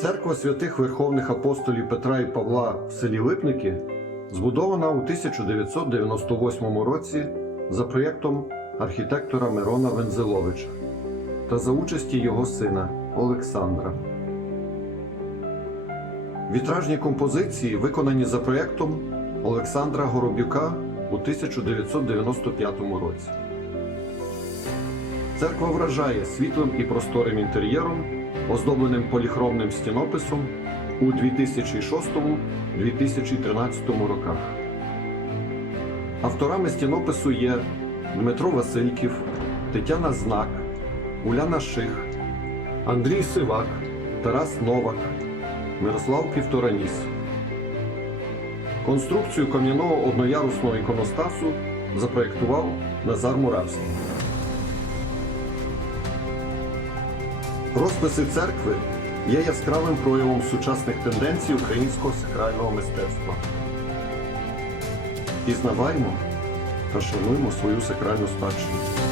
Церква святих Верховних апостолів Петра і Павла в селі Липники збудована у 1998 році за проєктом архітектора Мирона Вензеловича та за участі його сина Олександра. Вітражні композиції виконані за проєктом Олександра Горобюка у 1995 році. Церква вражає світлим і просторим інтер'єром, оздобленим поліхромним стінописом у 2006-2013 роках. Авторами стінопису є Дмитро Васильків, Тетяна Знак, Уляна Ших, Андрій Сивак, Тарас Новак, Мирослав Півтораніс. Конструкцію кам'яного одноярусного іконостасу запроєктував Назар Муравський. Розписи церкви є яскравим проявом сучасних тенденцій українського сакрального мистецтва. Пізнаваймо та шануємо свою сакральну спадщину.